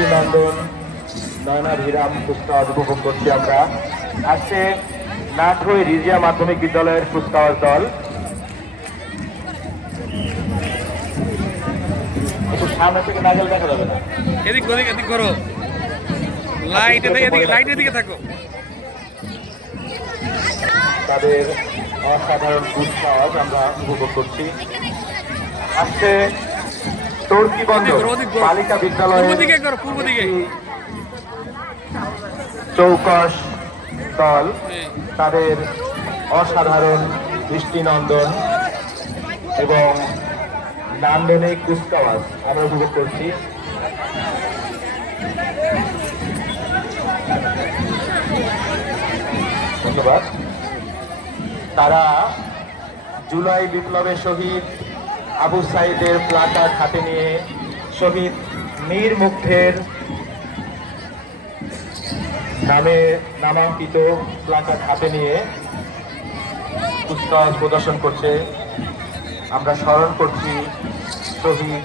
দৃষ্টিনন্দন নয়নাভিরাম কুচকাওয়াজ উপভোগ করছি আমরা। আজকে নাটহই রিজিয়া মাধ্যমিক বিদ্যালয়ের কুচকাওয়াজ দল। একটু সামনে থেকে না গেলে দেখা যাবে না। এদিক ওদিক এদিক করো, লাইটের দিকে থাকো। তাদের অসাধারণ কুচকাওয়াজ আমরা উপভোগ করছি। আজকে তুর্কি বন্দর বালিকা বিদ্যালয়ের পূর্ব দিকে চৌকস দল তাদের অসাধারণ দৃষ্টিনন্দন এবং নান্দনিক কুচকাওয়াজ আমরা উপভোগ করছি। ধন্যবাদ। তারা জুলাই বিপ্লবের শহীদ আবু সাইদের প্লাকার্ড হাতে নিয়ে শহীদ মীর মুগ্ধের নামে নামাঙ্কিত প্লাকার্ড হাতে নিয়ে কুচকাওয়াজ প্রদর্শন করছে। আমরা স্মরণ করছি শহীদ